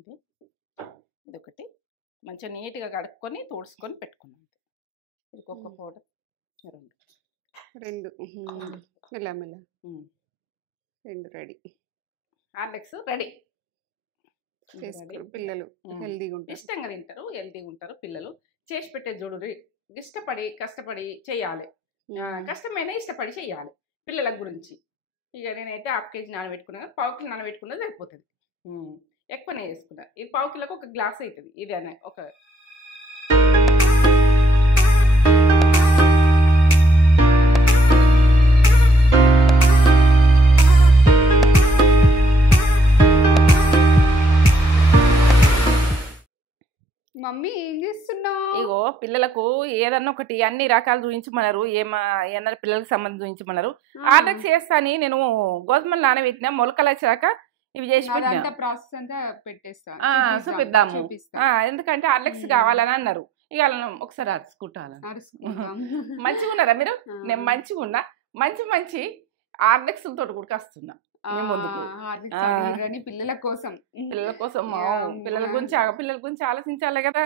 ఇది ఇదొకటి మంచిగా నీట్గా కడుక్కొని తుడుచుకొని పెట్టుకున్నాం. ఇది కోకో పౌడర్ 2 మెల్లమెల్ల 2 రెడీ. Horlicks ready. పిల్లలు హెల్దీగా ఉంటారు, ఇష్టంగా తింటారు, హెల్దీగా ఉంటారు పిల్లలు. చేసి పెట్టే చూడు, ఇష్టపడి కష్టపడి చెయ్యాలి. కష్టమైనా ఇష్టపడి చెయ్యాలి పిల్లల గురించి. ఇక నేనైతే 1/2 కేజీ నానబెట్టుకున్నా, 1/4 కిలో నానబెట్టుకున్నా సరిపోతుంది. ఎక్కువనే వేసుకున్నా. ఇది 1/4 కిలోకి 1 గ్లాస్ అవుతుంది. ఇది అనే ఒక మమ్మీ ఏం చేస్తున్నావు? ఇగో పిల్లలకు ఏదన్నా ఒకటి అన్ని రకాలు చూపించమన్నారు. ఏమన్నా పిల్లలకు సంబంధించి చూపించమన్నారు. ఆర్డర్స్ చేస్తాను నేను. గోధుమలు నానబెట్టిన మొలకలు వచ్చాక ఇవి చేసి ప్రాసెస్ అంతా పెట్టేస్తా, చూపిద్దాము. ఎందుకంటే ఆర్డర్స్ కావాలని అన్నారు. ఇక ఒకసారి అరుచుకుంటాను. మంచిగా ఉన్నారా మీరు? నేను మంచిగా ఉన్నా. మంచి ఆర్డర్స్ తోటి కూడా వస్తున్నా పిల్లల కోసం. పిల్లల గురించి ఆలోచించాలి కదా.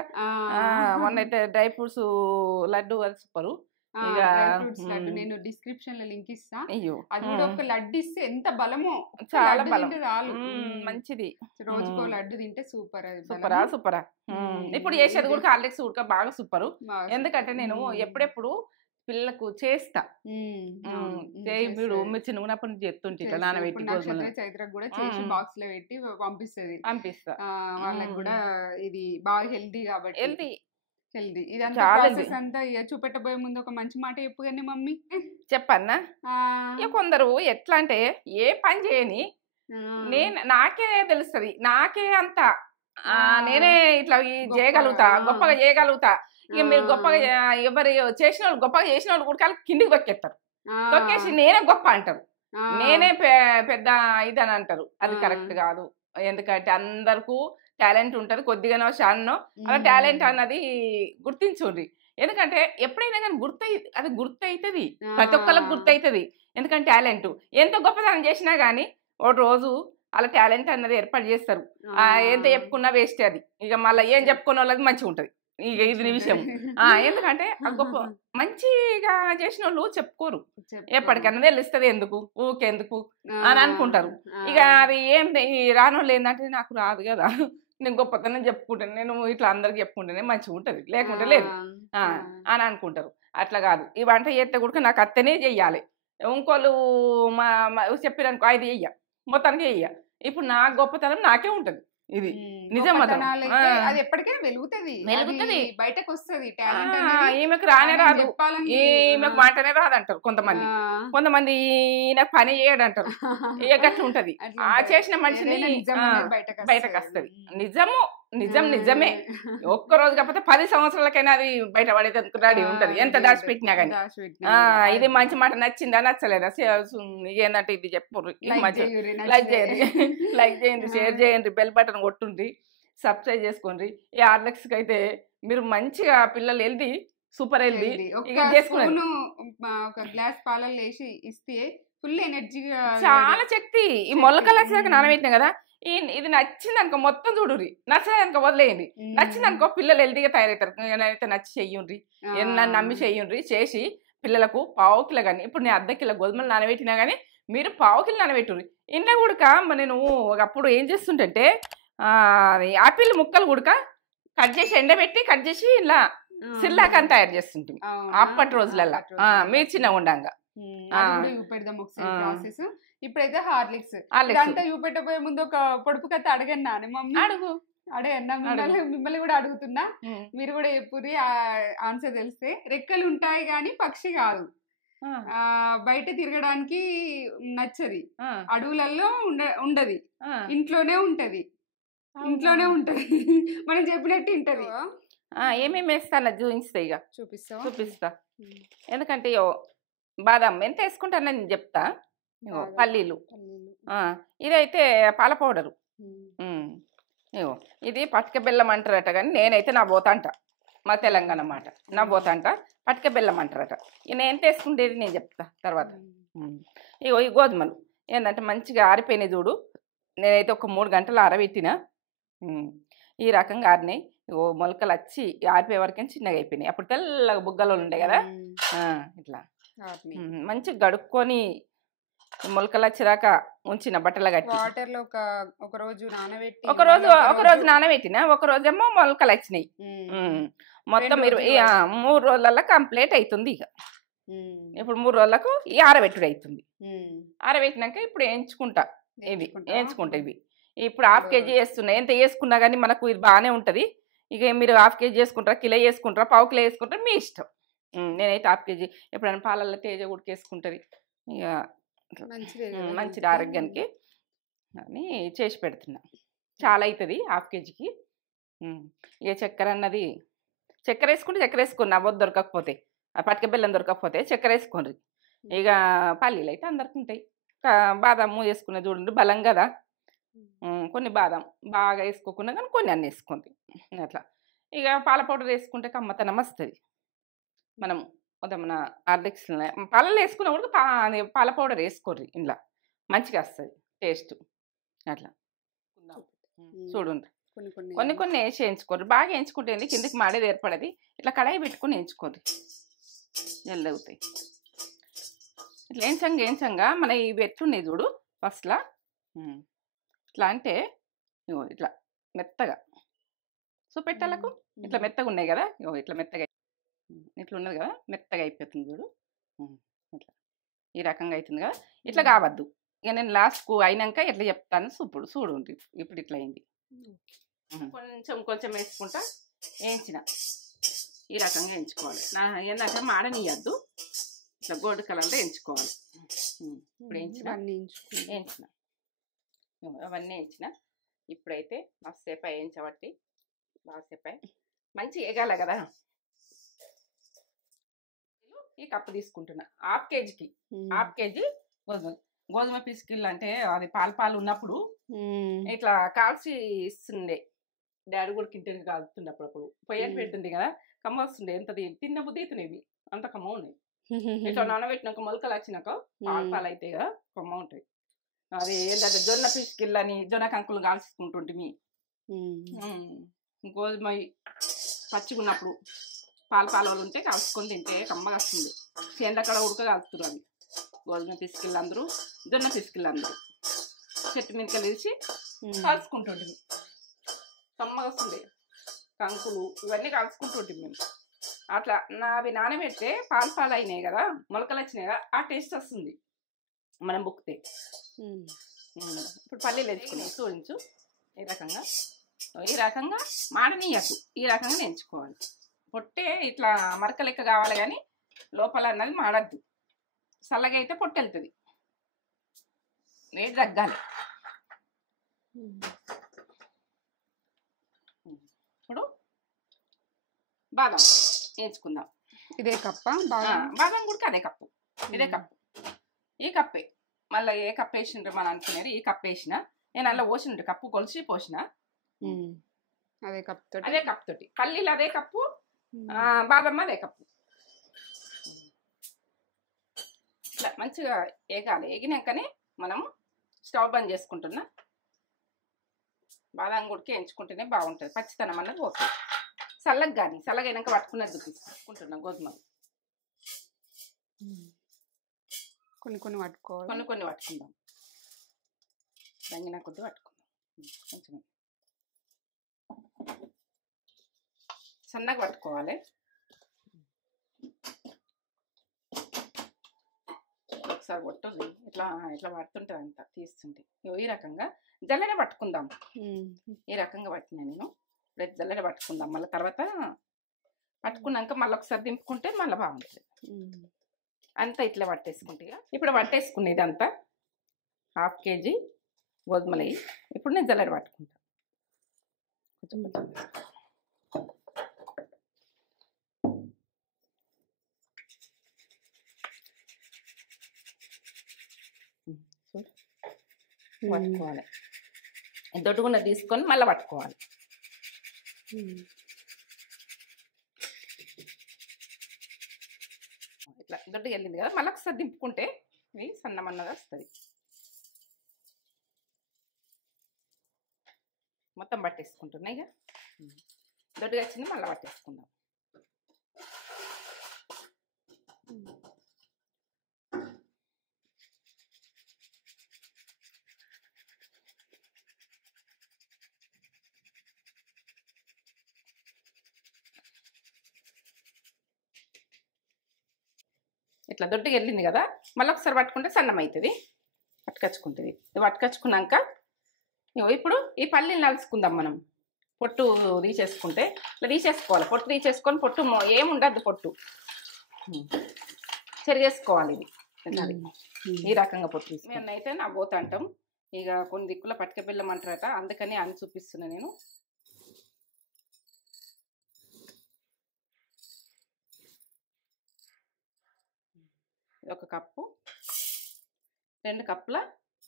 మొన్న అయితే డ్రై ఫ్రూట్స్ లడ్డు అది సూపరు. నేను డిస్క్రిప్షన్ లో లింక్ ఇస్తా. అది కూడా ఒక లడ్డు ఇస్తే ఎంత బలమో, చాలా బలం, మంచిది. రోజుకో లడ్డు తింటే సూపర్. సూపరా. ఇప్పుడు చేసేది కూడా హార్లిక్స్ ఉడక బాగా సూపరు. ఎందుకంటే నేను ఎప్పుడెప్పుడు పిల్లలకు చేస్తా. మీరు చిన్నప్పటి నుంచి చేస్తుంటే ఇట్లా నానబెట్టి చైత్రకు కూడా చేసి బాక్స్ లో పెట్టి పంపిస్తా. వాళ్ళకి కూడా ఇది బాగా హెల్దీ కాబట్టి. హెల్దీ ఇదంతా ప్రాసెస్ అంతా చూపెట్టబోయే ముందు ఒక మంచి మాట చెప్పు కానీ మమ్మీ. చెప్పన్నా? ఇక కొందరు ఎట్లా అంటే ఏ పని చేయని నాకే తెలుస్తుంది, నాకే అంతా నేనే ఇట్లా చేయగలుగుతా, గొప్పగా చేయగలుగుతా. ఇక మీరు గొప్పగా ఎవరు చేసిన వాళ్ళు, గొప్పగా చేసిన వాళ్ళు కూడా కిందికి తొక్కేస్తారు. తొక్కేసి నేనే గొప్ప అంటారు, నేనే పెద్ద ఇదని అంటారు. అది కరెక్ట్ కాదు. ఎందుకంటే అందరికీ టాలెంట్ ఉంటుంది, కొద్దిగానో షాన్నో. అలా టాలెంట్ అన్నది గుర్తించుండ్రి. ఎందుకంటే ఎప్పుడైనా కానీ అది గుర్తవుతుంది, ప్రతి ఒక్కరికి గుర్తవుతుంది. ఎందుకంటే టాలెంట్ ఎంత గొప్పతనం చేసినా కానీ ఒక రోజు అలా టాలెంట్ అన్నది ఏర్పాటు చేస్తారు. ఎంత చెప్పుకున్నా వేస్ట్ అది. ఇక మళ్ళీ ఏం చెప్పుకున్న వాళ్ళకి మంచిగా ఉంటుంది. ఇక ఇది విషయం. ఎందుకంటే గొప్ప మంచిగా చేసిన వాళ్ళు చెప్పుకోరు, ఎప్పటికన్నా తెలుస్తుంది. ఎందుకు ఊకెందుకు అని అనుకుంటారు. ఇక అది ఏం రానోళ్ళు ఏంటంటే నాకు రాదు కదా, నేను గొప్పతనం చెప్పుకుంటాను, నేను ఇట్లా అందరికి చెప్పుకుంటేనే మంచిగా ఉంటుంది, లేకుంటే లేదు అని అనుకుంటారు. అట్లా కాదు. ఈ వంట చేస్తే కూడా నాకు అత్తనే చెయ్యాలి. ఇంకోళ్ళు చెప్పిరనుకో అది చెయ్య, మొత్తానికి చెయ్య. ఇప్పుడు నా గొప్పతనం నాకే ఉంటుంది. ఇది నిజం. అది ఎప్పటికైనా వెలుగుతుంది, బయటకు వస్తుంది. ఈమెకు రానే రాదు, ఈమెకు మాటనే రాదంటారు కొంతమంది ఈయనకు పని చేయడంటారు. ఏ గట్ల ఉంటది. ఆ చేసిన మనిషిని బయటకు వస్తుంది. నిజమే. ఒక్కరోజు కాకపోతే 10 సంవత్సరాలకైనా అది బయట పడేది రెడీ ఉంటది, ఎంత దాచిపెట్టినా కానీ. ఇది మంచి మాట నచ్చిందా నచ్చలేదా ఏంటంటే ఇది చెప్పు. లైక్ చేయండి, షేర్ చేయండి, బెల్ బటన్ కొట్టుండ్రి, సబ్స్క్రైబ్ చేసుకోండి. ఈ హార్లిక్స్ కి అయితే మీరు మంచిగా పిల్లలు హెల్దీ, సూపర్ హెల్దీ. ఒక గ్లాస్ పాలల్లో వేసి ఇస్తే ఫుల్ ఎనర్జీగా, చాలా శక్తి. ఈ మొలకలు వచ్చాక నానబెట్టినా కదా, ఇది నచ్చింది అనుకో మొత్తం చూడుర్రి, నచ్చలేదు అనుకో వదిలేయండి. నచ్చింది అనుకో పిల్లలు హెల్దీగా తయారవుతారు. నేనైతే నచ్చి చెయ్యండ్రి, నన్ను నమ్మి చెయ్యండ్రి. చేసి పిల్లలకు 1/4 కిలో కానీ, ఇప్పుడు నేను 1/2 కిలో గోధుమలు నానబెట్టినా కానీ మీరు 1/4 కిలో నానబెట్టుర్రి. ఇంట్లో కూడక నేను ఒకప్పుడు ఏం చేస్తుంటే యాపిల్ ముక్కలు కూడక కట్ చేసి ఎండబెట్టి కట్ చేసి ఇలా సిల్లాకని తయారు చేస్తుంటుంది అప్పటి రోజులలో, మీరు చిన్నగా ఉండంగా. పెడదాం ఒకసారి ప్రాసెస్. ఇప్పుడైతే హార్లిక్స్ అంతా చూపెట్టబోయే ముందు ఒక పొడుపు కథ అడగన్నా మమ్మీ? అడగన్నా మిమ్మల్ని కూడా అడుగుతున్నా, మీరు కూడా ఎప్పుడు ఆన్సర్ తెలిస్తే. రెక్కలు ఉంటాయి కానీ పక్షి కాదు, బయట తిరగడానికి నచ్చది, అడవులలో ఉండది, ఇంట్లోనే ఉంటది మనం చెప్పినట్టు ఉంటది. ఏమేమి వేస్తా చూపిస్తాయి, ఇక చూపిస్తా. ఎందుకంటే బాదం ఎంత వేసుకుంటానని నేను చెప్తా. పల్లీలు, ఇదైతే పాల పౌడరు, ఇది పటిక బెల్లం అంటారట. కానీ నేనైతే నా పోతాంట, మా తెలంగాణ మాట, నా పోతాంట పటిక బెల్లం అంటారట. నేను ఎంత వేసుకుంటేది నేను చెప్తా తర్వాత. ఈ గోధుమలు ఏంటంటే మంచిగా ఆరిపోయినాయి చూడు. నేనైతే ఒక 3 గంటలు ఆరబెట్టిన. ఈ రకంగా ఆరినాయి. ఓ మొలకలు వచ్చి ఆరిపోయే వరకు చిన్నగా అయిపోయినాయి. అప్పుడు తెల్లగా బుగ్గలు ఉండే కదా ఇట్లా మంచిగా గడుక్కొని మొలకలు వచ్చేదాకా ఉంచిన బట్టలు కట్టి వాటర్ లో ఒక రోజు నానబెట్టి ఒక రోజు నానబెట్టిన, ఒక రోజేమో మొలకలు వచ్చినాయి. మొత్తం 3 రోజులలో కంప్లీట్ అవుతుంది. ఇక ఇప్పుడు 3 రోజులకు ఈ ఆరబెట్టుడు అవుతుంది. ఆరబెట్టినాక ఇప్పుడు వేయించుకుంటా ఇవి ఇప్పుడు ½ కేజీ వేస్తున్నా. ఎంత వేసుకున్నా కానీ మనకు ఇది బాగానే ఉంటుంది. ఇక మీరు ½ కేజీ చేసుకుంటారా, కిలో వేసుకుంటారా, పావు కిలో వేసుకుంటారా, మీ ఇష్టం. నేనైతే ½ కేజీ ఎప్పుడైనా పాలల్లో తేజ ఉడికేసుకుంటుంది. ఇక మంచిది ఆరోగ్యానికి అని చేసి పెడుతున్నా. చాలా అవుతుంది ½ కేజీకి. ఇక చక్కెర అన్నది చక్కెర వేసుకుని అవ్వదు దొరకకపోతే, పటిక బెల్లం దొరకకపోతే చక్కెర వేసుకోండి. ఇక పల్లీలు అయితే అందరికి ఉంటాయి. బాదాము వేసుకున్న చూడండి, బలం కదా. కొన్ని బాదం బాగా వేసుకోకుండా కానీ కొన్ని అన్నీ వేసుకోండి అట్లా. ఇక పాల పౌడర్ వేసుకుంటే కమ్మతనం వస్తుంది. మనం మన హార్లిక్స్ పాలల్లో వేసుకున్న కూడా పాల పౌడర్ వేసుకోర్రి, ఇంట్లో మంచిగా వస్తుంది టేస్ట్ అట్లా. చూడండి కొన్ని వేసి వేయించుకోర్రి. బాగా వేయించుకుంటే కిందకి మాడేది ఏర్పడది. ఇట్లా కడాయి పెట్టుకుని వేయించుకోర్రి, ఎల్లవుతాయి. ఇట్లా వేయించంగా మన ఇవి ఎట్లున్నాయి చూడు ఫస్ట్లా. ఇట్లా అంటే ఇట్లా మెత్తగా చూపెట్టాలకు ఇట్లా మెత్తగా ఉన్నాయి కదా. ఇట్లా మెత్తగా ఇట్లా ఉన్నది కదా, మెత్తగా అయిపోతుంది చూడు. ఇట్లా ఈ రకంగా అవుతుంది కదా. ఇట్లా కావద్దు. ఇక నేను లాస్ట్కు అయినాక ఎట్లా చెప్తాను చూడు. ఇప్పుడు ఇట్లా అయింది. కొంచెం వేసుకుంటా వేయించిన ఈ రకంగా వేయించుకోవాలి. ఏంటంటే మాడనియద్దు, ఇట్లా గోల్డ్ కలర్లో వేయించుకోవాలి. ఇప్పుడు వేయించిన అవన్నీ వేయించిన. ఇప్పుడైతే మస్తేపు వేయించబట్టి బాసేపు మంచి వేగాల కదా. ఈ కప్పు తీసుకుంటున్నా ½ కేజీకి. ½ కేజీ గోధుమ పిసికిళ్ళు అంటే అది పాలు ఉన్నప్పుడు ఇట్లా కాల్చి ఇస్తుండే. డాడీ కూడా కింటకి కాలుతుండే అప్పుడప్పుడు. పొయ్యని పెట్టుంది కదా, కమ్మ వస్తుండే. ఎంత తిన్న బుద్ధి అవుతున్నాయి, అంత కమ్మ ఉన్నాయి. ఇట్లా నానబెట్టినాక మొలకలు వచ్చినాక పాలు అయితే కదా కమ్మ ఉంటాయి. అది ఏంటంటే జొన్న పిసికిళ్ళని జొన్న కంకులు కాల్చుకుంటుంటిమి. గోధుమ పచ్చిగున్నప్పుడు పాలు ఉంటే కాల్చుకొని తింటే కమ్మగా వస్తుంది. చేనుల కాడ ఉడక కాల్చుతున్నారు అవి. గోధుమ పిసికిళ్ళు అందరూ, జొన్న పిసికిళ్ళు అందరూ చెట్టు మీదకి తీసి కాల్చుకుంటుంటిమి. కమ్మగా వస్తుంది. కంకులు ఇవన్నీ కాల్చుకుంటుంటిమి మేము. అట్లా అవి నానబెడితే పాలు అయినాయి కదా, మొలకలు వచ్చినాయి కదా, ఆ టేస్ట్ వస్తుంది మనం బుక్కితే. ఇప్పుడు పల్లీలు వేసుకున్నాం చూడించు. ఈ రకంగా మాడనీయకు, ఈ రకంగా నేర్చుకోవాలి. పొట్టే ఇట్లా మరక లెక్క కావాలి కానీ లోపల అన్నది మాడద్దు. చల్లగా అయితే పొట్టు వెళ్తుంది, వేడి తగ్గాలి. ఇప్పుడు బాదం వేయించుకుందాం. ఇదే కప్ప బాదం కూడా అదే కప్పు, ఇదే కప్పు, ఈ కప్పే. మళ్ళీ ఏ కప్పు వేసిండ్రు మనం అనుకునేది ఈ కప్పు వేసిన. నేను అలా పోసిన కప్పు కొలిసి పోసిన. అదే కప్పు తోటి పల్లీలు అదే కప్పు, బాదం అదే కప్పు. ఇట్లా మంచిగా వేగాలి. వేగినాకనే మనం స్టవ్ బంద్ చేసుకుంటున్నా. బాదం గుడికి వేయించుకుంటేనే బాగుంటుంది, పచ్చితనం అన్నది పోతుంది. చల్లగా అయినాక పట్టుకున్నది తీసుకుంటున్నా. గోధుమలు కొన్ని పట్టుకుందాం. రంగిన కొద్ది పట్టుకుందాం. కొంచెం సన్నగా పట్టుకోవాలి. ఒకసారి పట్టుది ఇట్లా పడుతుంటుంది అంత తీస్తుంటే. ఈ రకంగా జల్లెడ పట్టుకుందాం. ఈ రకంగా పట్టినా నేను. ఇప్పుడు జల్లెడ పట్టుకుందాం. మళ్ళీ తర్వాత పట్టుకున్నాక మళ్ళీ ఒకసారి దింపుకుంటే మళ్ళీ బాగుంటుంది. అంతా ఇట్లా పట్టేసుకుంటే ఇప్పుడు పట్టేసుకునేది అంతా ½ కేజీ గోధుమలు. ఇప్పుడు నేను జల్లెడ పట్టుకుంటాను. కొంచెం పట్టుకోవాలి. దొడ్డుగున్న తీసుకొని మళ్ళీ పట్టుకోవాలి. ఇట్లా దొడ్డుగా వెళ్ళింది కదా, మళ్ళీ ఒకసారి దింపుకుంటే ఇది సన్నమన్నది వస్తుంది. మొత్తం పట్టేసుకుంటున్నా ఇక దొడ్డుగా వచ్చింది మళ్ళీ పట్టేసుకుందాం. ఇట్లా దొడ్డుగా వెళ్ళింది కదా, మళ్ళీ ఒకసారి పట్టుకుంటే సన్నం అవుతుంది. పట్టుకొచ్చుకుంటుంది. పట్టుకొచ్చుకున్నాక ఇప్పుడు ఈ పల్లీలు నలుసుకుందాం మనం. పొట్టు తీసేసుకుంటే ఇట్లా తీసేసుకోవాలి. పొట్టు తీసేసుకొని పొట్టు ఏముండద్దు, పొట్టు చెరిగేసుకోవాలి. ఇది ఈ రకంగా పొట్టు తీసుకుని మేమైతే నా బోత అంటాం. ఇక కొన్ని దిక్కుల పట్టుక బెల్లం అంటారట, అందుకని అని చూపిస్తున్నా నేను. ఒక కప్పు 2 కప్పుల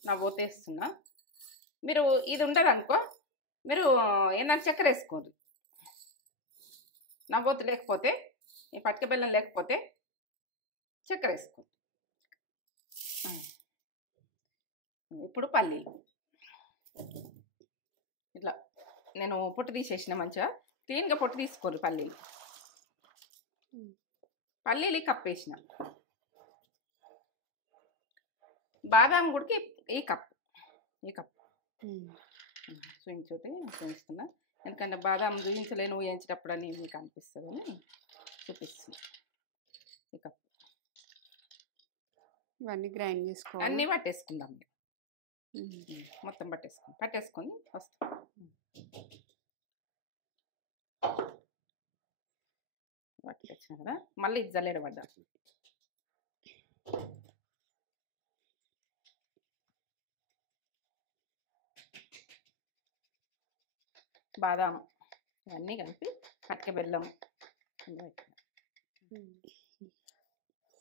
నా బోత వేస్తున్నా. మీరు ఇది ఉండదు అనుకో, మీరు ఏంటంటే చక్కెర వేసుకోండి. నా బోత లేకపోతే, ఈ పట్టుక బెల్లం లేకపోతే చక్కెర వేసుకోండి. ఇప్పుడు పల్లీలు ఇట్లా నేను పొట్టు తీసేసిన, మంచిగా క్లీన్గా పొట్టు తీసుకోరు. పల్లీలు కప్పేసిన. బాదాం గుడికి ఈ కప్పు చూపిస్తున్నా. ఎందుకంటే బాదాం చూపించలేను వేయించేటప్పుడు అని మీకు అనిపిస్తుంది అని చూపిస్తున్నా. ఈ కప్పు ఇవన్నీ గ్రైండ్ చేసుకోవాలి. అన్నీ పట్టేసుకుందాం. మొత్తం పట్టేసుకొని వస్తాం. పట్టుకొచ్చిన కదా, మళ్ళీ జల్లెడ పడ్డా. బాదాం ఇవన్నీ కలిపి పట్టుక బెల్లం,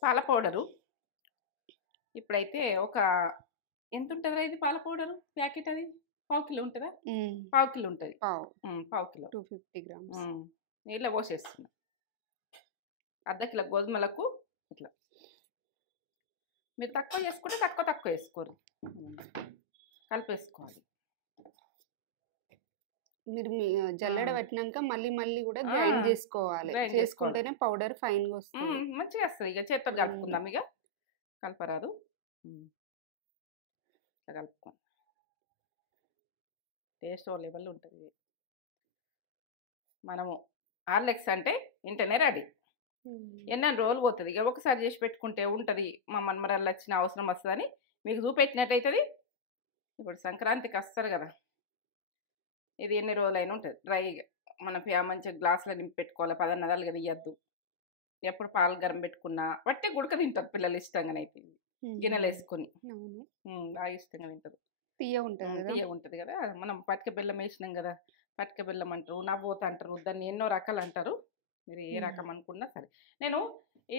పాల పౌడరు. ఇప్పుడైతే ఒక ఎంత ఉంటుందా ఇది పాల పౌడరు ప్యాకెట్? అది పావు కిలో ఉంటుందా? పావు కిలో ఉంటుంది. పావు కిలో 250 గ్రామ్స్ నీళ్ళ పోసేస్తున్నా. అర్ధ కిలో గోధుమలకు ఇట్లా. మీరు తక్కువ చేసుకుంటే తక్కువ వేసుకోరు, కలిపేసుకోవాలి. మీరు జల్లెడ పెట్టినాక మళ్ళీ కూడా గ్రైండ్ చేసుకోవాలి. చేసుకుంటేనే పౌడర్ ఫైన్గా వస్తుంది, మంచిగా వస్తుంది. ఇక చేతితో కలుపుకుందాం. ఇక కలపరాదు, కలుపుకోండి. టేస్ట్ ఓ లెవెల్ ఉంటుంది. మనము హార్లిక్స్ అంటే ఇంటనే రెడీ. ఎన్నో రోజులు పోతుంది. ఇక ఒకసారి చేసి పెట్టుకుంటే ఉంటుంది. మా మన్మరాళ్ళు వచ్చిన అవసరం వస్తుందని మీకు చూపెట్టినట్టయితుంది. ఇప్పుడు సంక్రాంతికి వస్తారు కదా, ఇది ఎన్ని రోజులైనా ఉంటుంది డ్రైగా. మనం మంచిగా గ్లాసులో నింపి పెట్టుకోవాలి. 10 నదాలుగా తీయద్దు. ఎప్పుడు పాలు గరం పెట్టుకున్నా బట్టే గుడక తింటారు పిల్లలు ఇష్టంగానే. అయితే గిన్నెలు వేసుకొని బాగా ఇష్టంగా తింటారు. తీయ ఉంటుంది కదా. మనం పట్టుక బెల్లం వేసినాం కదా, పట్టుక బెల్లం అంటారు, నా బోత అంటారు, దాన్ని ఎన్నో రకాలు అంటారు. మీరు ఏ రకం అనుకున్నా సరే. నేను ఈ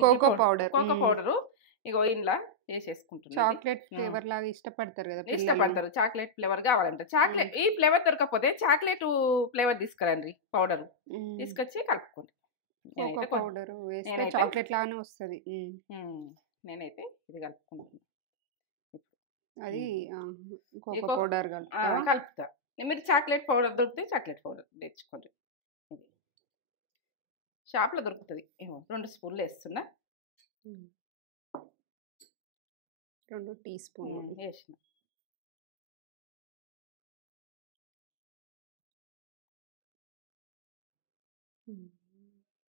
కోకో పౌడరు ఇగో ఇంట్లో వేసేసుకుంటున్నాను. చాక్లెట్ ఫ్లేవర్ లాగా ఇష్టపడతారు కదా, ఇష్టపడతారు. చాక్లెట్ ఫ్లేవర్ కావాలంటే చాక్లెట్, ఈ ఫ్లేవర్ దొరకకపోతే చాక్లెట్ ఫ్లేవర్ తీసుకురండి. పౌడర్ తీసుకొచ్చి కలుపుకోండి. పౌడర్ వేస్తే చాక్లెట్ లాగానే వస్తుంది. నేనైతే ఇది కలుపుకుంటున్నాను. అది కోకో పౌడర్ కలుపుతా. మీరు చాక్లెట్ పౌడర్ దొరికితే చాక్లెట్ పౌడర్ తెచ్చుకోండి. షాప్లో దొరుకుతుంది. 2 స్పూన్లు వేస్తున్నా. 2 టీ స్పూన్లు వేసిన.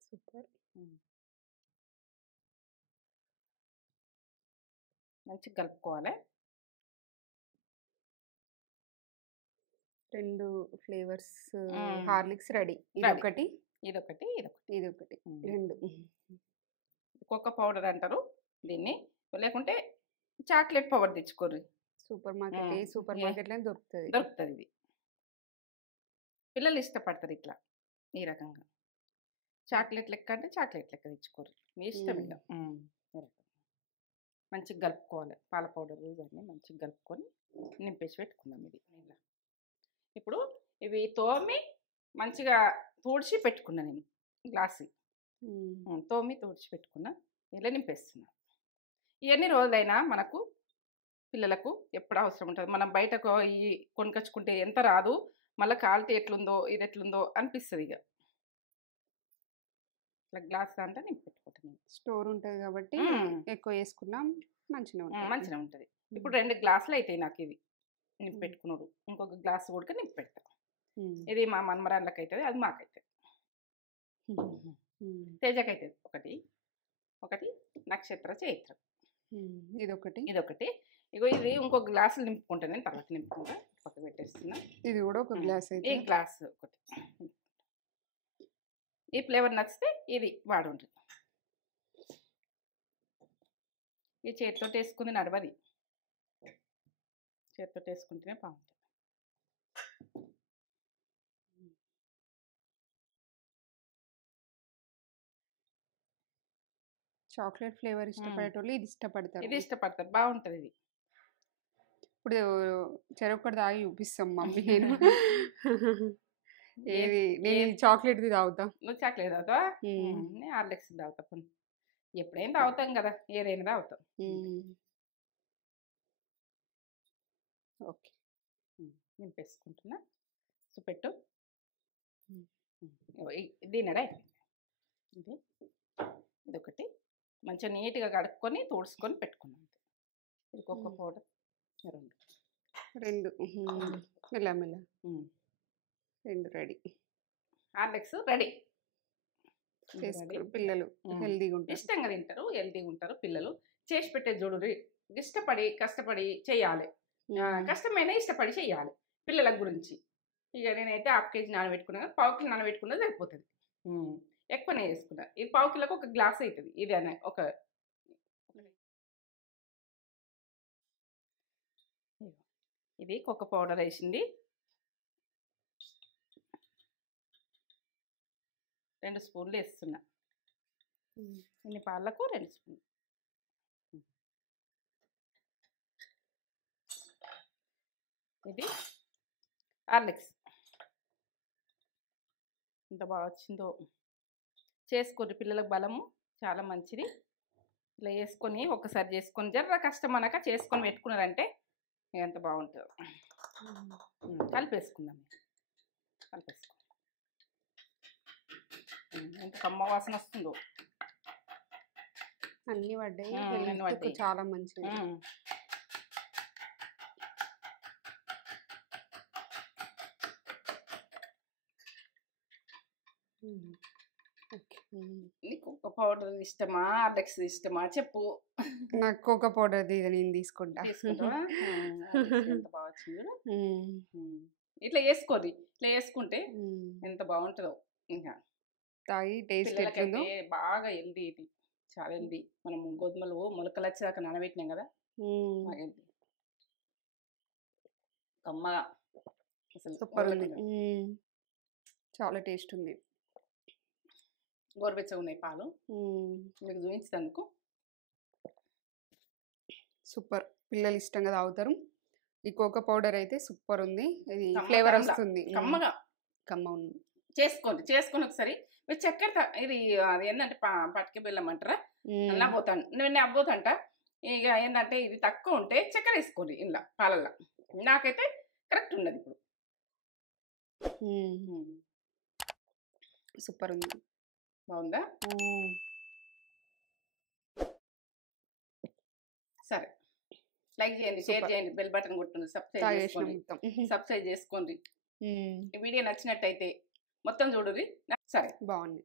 సూపర్. మంచిగా కలుపుకోవాలి. 2 ఫ్లేవర్స్ హార్లిక్స్ రెడీ. ఇదొకటి 2 కోకో పౌడర్ అంటారు దీన్ని. లేకుంటే చాక్లెట్ పౌడర్ తెచ్చుకోరు. సూపర్ మార్కెట్లో దొరుకుతుంది. ఇది పిల్లలు ఇష్టపడతారు ఇట్లా ఈ రకంగా. చాక్లెట్ లెక్క అంటే చాక్లెట్ లెక్క తెచ్చుకోరు, మీ ఇష్టం. ఇలా మంచిగా కలుపుకోవాలి. పాల పౌడర్ ఇవన్నీ మంచిగా కలుపుకొని నింపేసి పెట్టుకున్నాం. ఇది ఇప్పుడు ఇవి తోమి మంచిగా తూడ్చి పెట్టుకున్నా. నేను గ్లాసు తోమి తూడ్చి పెట్టుకున్నా. ఇలా నింపేస్తున్నా. ఎన్ని రోజులైనా మనకు పిల్లలకు ఎప్పుడు అవసరం ఉంటుంది. మనం బయటకు ఈ కొనుకొచ్చుకుంటే ఎంత రాదు, మళ్ళీ క్వాలిటీ ఎట్లుందో ఇది ఎట్లుందో అనిపిస్తుంది. ఇక ఇట్లా గ్లాస్ దాంట్లో నేను పెట్టుకుంటాను. స్టోర్ ఉంటుంది కాబట్టి ఎక్కువ వేసుకున్నాం మంచిగా మంచిగా ఉంటుంది. ఇప్పుడు 2 గ్లాసులు అవుతాయి నాకు ఇది నింపి పెట్టుకున్నాడు. ఇంకొక గ్లాస్ కూడా నింపి పెడతా. ఇది మా మన్మరాళ్ళకి అవుతుంది, అది మాకైతుంది. తేజకైతుంది ఒకటి ఒకటి నక్షత్ర చైత్రం ఇదొకటి. ఇగో ఇది ఇంకొక గ్లాసులు నింపుకుంటాను నేను, తర్వాత నింపుకుంటా. పక్క పెట్టేస్తున్నా. ఇది కూడా ఒక గ్లాస్. ఈ గ్లాస్ ఒకటి. ఈ ఫ్లేవర్ నచ్చితే ఇది వాడుంటుంది. ఈ చేతితో వేసుకుంది నడవది, చేతితో వేసుకుంటేనే బాగుంటుంది. చాక్లెట్ ఫ్లేవర్ ఇష్టపడేటోళ్ళు ఇది ఇష్టపడతారు, బాగుంటుంది ఇది. ఇప్పుడు చెరొకటి తాగి చూపిస్తాం మమ్మీ. నేను చాక్లెట్ది తాగుతా. నువ్వు చాక్లెట్ తాగుతావా? నేను హార్లిక్స్ తాగుతా. ఎప్పుడైనా తాగుతాం కదా, ఏదైనా తాగుతాం. ఓకే, నింపేసుకుంటున్నా. చూపెట్టు. దీనరా ఇది ఇదొకటి మంచిగా నీట్గా కడుక్కొని తుడుచుకొని పెట్టుకున్నాం. ఇది కోకో పౌడర్ రెండు మెల్లమెల్ల రెండు రెడీ. Horlicks ready. పిల్లలు హెల్దీగా ఉంటారు, ఇష్టంగా తింటారు, హెల్దీగా ఉంటారు పిల్లలు. చేసి పెట్టే చూడు, ఇష్టపడి కష్టపడి చెయ్యాలి. కష్టమైనా ఇష్టపడి చెయ్యాలి పిల్లల గురించి. ఇక నేనైతే 1/2 కేజీ నానబెట్టుకున్నా, 1/4 కిలో నానబెట్టుకున్నా సరిపోతుంది. ఎక్కువనే వేసుకున్నా. ఇది 1/4 కిలోకి ఒక గ్లాస్ అవుతుంది. ఇది అనే ఒక ఇది కోకో పౌడర్ వేసింది 2 స్పూన్లు వేస్తున్నా. ఇన్ని పాలకు 2 స్పూన్లు. ఇది హార్లిక్స్ ఎంత బాగా వచ్చిందో. చేసుకోండి, పిల్లలకు బలము చాలా మంచిది. ఇలా వేసుకొని ఒకసారి చేసుకొని జర్ర కష్టం అనక చేసుకొని పెట్టుకున్నారంటే ఎంత బాగుంటుందో. కలిపేసుకుందాం. ఎంత కమ్మ వాసన వస్తుందో. అన్నీ పడ్డాయి, చాలా మంచిది. నీకు కోకో పౌడర్ ఇష్టమా, హార్లిక్స్ ఇష్టమా చెప్పు. నాకు కోకో పౌడర్ నేను తీసుకుంటా. ఎంత బాగా వచ్చింది. ఇట్లా వేసుకోది, ఇట్లా వేసుకుంటే ఎంత బాగుంటుందో. ఇంకా తాగి టేస్ట్ బాగా హెల్దీ, ఇది చాలా హెల్దీ. మనం గోధుమలు మొలకలు వచ్చాక నానబెట్టినాం కదా, కమ్మగా అసలు సూపర్ ఉంది, చాలా టేస్ట్ ఉంది. గోరువెచ్చగా ఉన్నాయి పాలు, మీకు చూపించినందుకు. సూపర్, పిల్లలు ఇష్టంగా తాగుతారు. ఈ కోకో పౌడర్ అయితే సూపర్ ఉంది. ఇది ఫ్లేవర్ వస్తుంది, కమ్మ ఉంది. చేసుకొని ఒకసారి మీరు చక్కెర ఇది అది ఏంటంటే పటిక బెల్లం అంటారా, నవ్వుతాను నేను అవ్వదంట. ఇక ఏంటంటే ఇది తక్కువ ఉంటే చక్కెర వేసుకోండి ఇలా పాలల్లో. నాకైతే కరెక్ట్ ఉన్నది ఇప్పుడు. సూపర్ ఉంది, బాగుందా? సరే, లైక్ చేయండి, షేర్ చేయండి, బెల్ బటన్ కొట్టండి, సబ్స్క్రైబ్ చేసుకోండి. ఈ వీడియో నచ్చినట్టయితే మొత్తం చూడండి. సరే, బాగుంది.